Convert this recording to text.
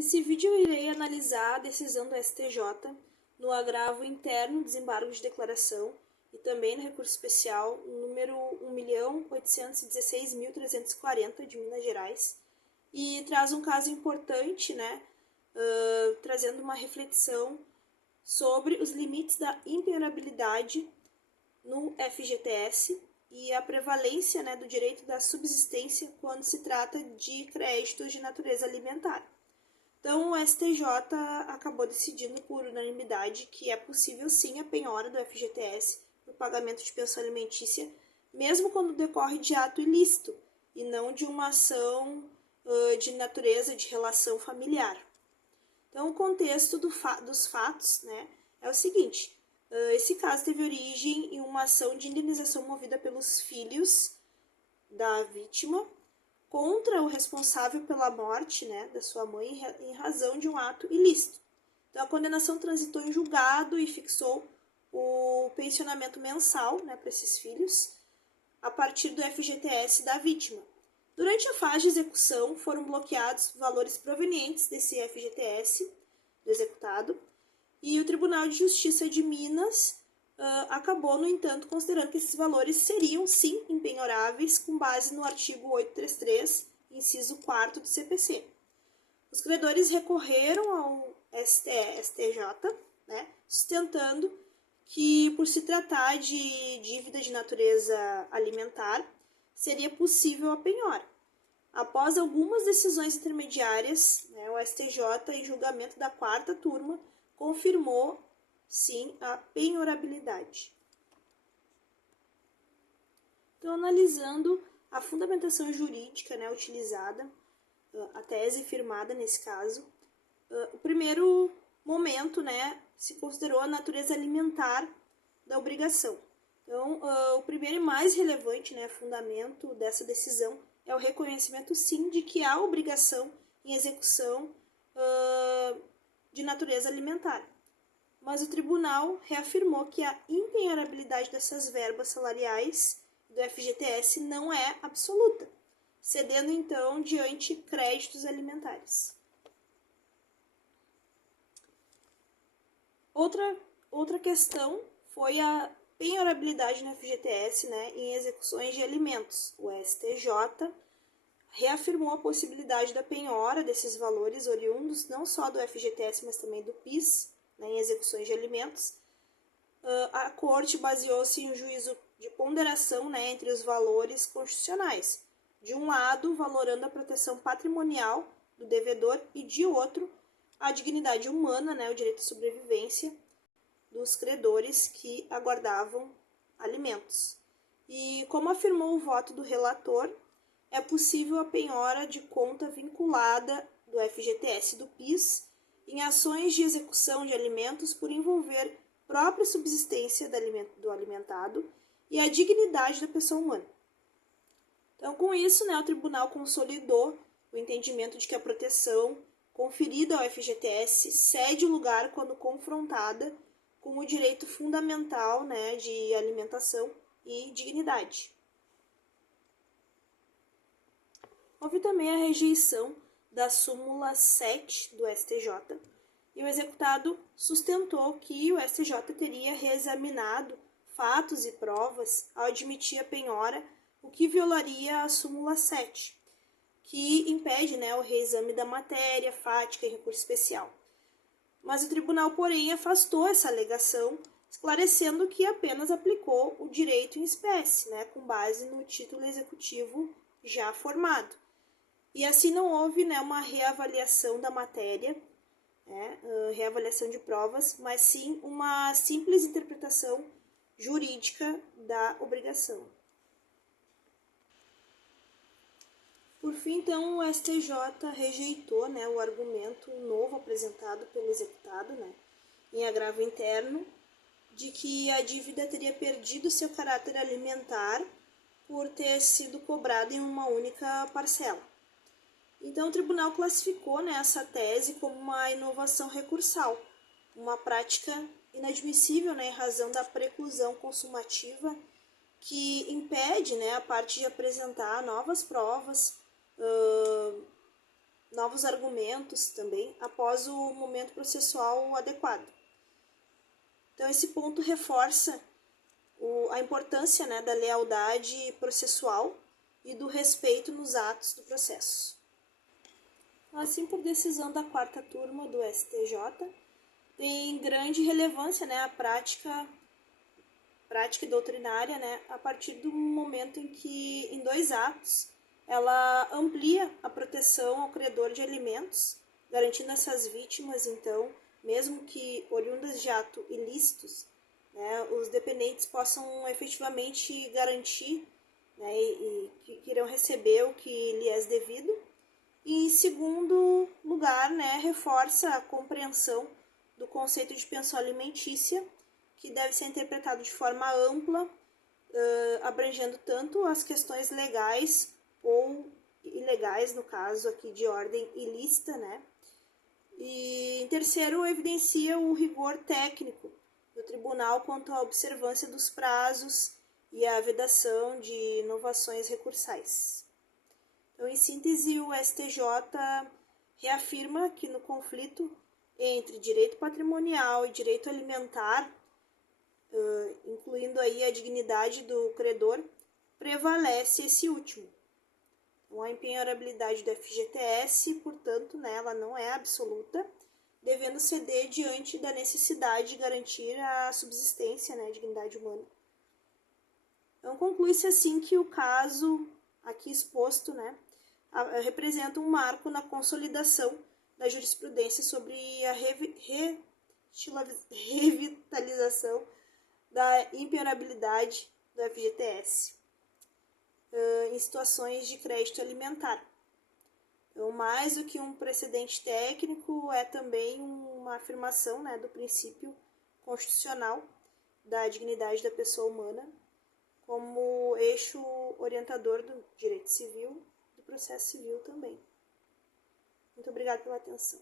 Nesse vídeo eu irei analisar a decisão do STJ no agravo interno desembargo de declaração e também no recurso especial número 1.816.340 de Minas Gerais, e traz um caso importante, trazendo uma reflexão sobre os limites da impenhorabilidade no FGTS e a prevalência, do direito da subsistência quando se trata de créditos de natureza alimentar. Então, o STJ acabou decidindo por unanimidade que é possível sim a penhora do FGTS no pagamento de pensão alimentícia, mesmo quando decorre de ato ilícito e não de uma ação de natureza de relação familiar. Então, o contexto dos fatos é o seguinte: esse caso teve origem em uma ação de indenização movida pelos filhos da vítima contra o responsável pela morte da sua mãe em razão de um ato ilícito. Então, a condenação transitou em julgado e fixou o pensionamento mensal para esses filhos a partir do FGTS da vítima. Durante a fase de execução, foram bloqueados valores provenientes desse FGTS do executado, e o Tribunal de Justiça de Minas acabou, no entanto, considerando que esses valores seriam, sim, impenhoráveis com base no artigo 833, inciso 4º do CPC. Os credores recorreram ao STJ, sustentando que, por se tratar de dívida de natureza alimentar, seria possível a penhora. Após algumas decisões intermediárias, o STJ, em julgamento da 4ª turma, confirmou sim a penhorabilidade. Então, analisando a fundamentação jurídica utilizada, a tese firmada nesse caso, o primeiro momento se considerou a natureza alimentar da obrigação. Então, o primeiro e mais relevante fundamento dessa decisão é o reconhecimento, sim, de que há obrigação em execução de natureza alimentar. Mas o tribunal reafirmou que a impenhorabilidade dessas verbas salariais do FGTS não é absoluta, cedendo então diante créditos alimentares. Outra questão foi a penhorabilidade no FGTS em execuções de alimentos. O STJ reafirmou a possibilidade da penhora desses valores oriundos não só do FGTS, mas também do PIS, em execuções de alimentos. A Corte baseou-se em um juízo de ponderação entre os valores constitucionais. De um lado, valorando a proteção patrimonial do devedor e, de outro, a dignidade humana, o direito de sobrevivência dos credores que aguardavam alimentos. E, como afirmou o voto do relator, é possível a penhora de conta vinculada do FGTS e do PIS em ações de execução de alimentos por envolver própria subsistência do alimentado e a dignidade da pessoa humana. Então, com isso, o tribunal consolidou o entendimento de que a proteção conferida ao FGTS cede o lugar quando confrontada com o direito fundamental de alimentação e dignidade. Houve também a rejeição da súmula 7 do STJ, e o executado sustentou que o STJ teria reexaminado fatos e provas ao admitir a penhora, o que violaria a súmula 7, que impede o reexame da matéria, fática e recurso especial. Mas o tribunal, porém, afastou essa alegação, esclarecendo que apenas aplicou o direito em espécie, com base no título executivo já formado. E assim não houve uma reavaliação da matéria, reavaliação de provas, mas sim uma simples interpretação jurídica da obrigação. Por fim, então, o STJ rejeitou o argumento novo apresentado pelo executado em agravo interno de que a dívida teria perdido seu caráter alimentar por ter sido cobrada em uma única parcela. Então, o tribunal classificou essa tese como uma inovação recursal, uma prática inadmissível em razão da preclusão consumativa que impede a parte de apresentar novas provas novos argumentos também após o momento processual adequado. Então, esse ponto reforça a importância, né, da lealdade processual e do respeito nos atos do processo. Assim, por decisão da 4ª turma do STJ, tem grande relevância, né, a prática doutrinária, né, a partir do momento em que, em 2 atos, ela amplia a proteção ao credor de alimentos, garantindo essas vítimas, então, mesmo que oriundas de atos ilícitos, né, os dependentes possam efetivamente garantir, né, e que irão receber o que lhe é devido. E, em segundo lugar, né, reforça a compreensão do conceito de pensão alimentícia, que deve ser interpretado de forma ampla, abrangendo tanto as questões legais ou ilegais, no caso aqui de ordem ilícita, né? E, em terceiro, evidencia o rigor técnico do tribunal quanto à observância dos prazos e a vedação de inovações recursais. Então, em síntese, o STJ reafirma que no conflito entre direito patrimonial e direito alimentar, incluindo aí a dignidade do credor, prevalece esse último. Então, a empenhorabilidade do FGTS, portanto, né, ela não é absoluta, devendo ceder diante da necessidade de garantir a subsistência, né, a dignidade humana. Então, conclui-se assim que o caso aqui exposto, né, representa um marco na consolidação da jurisprudência sobre a revitalização da impenhorabilidade do FGTS em situações de crédito alimentar. Então, mais do que um precedente técnico, é também uma afirmação, né, do princípio constitucional da dignidade da pessoa humana como eixo orientador do direito civil e do processo civil também. Muito obrigada pela atenção.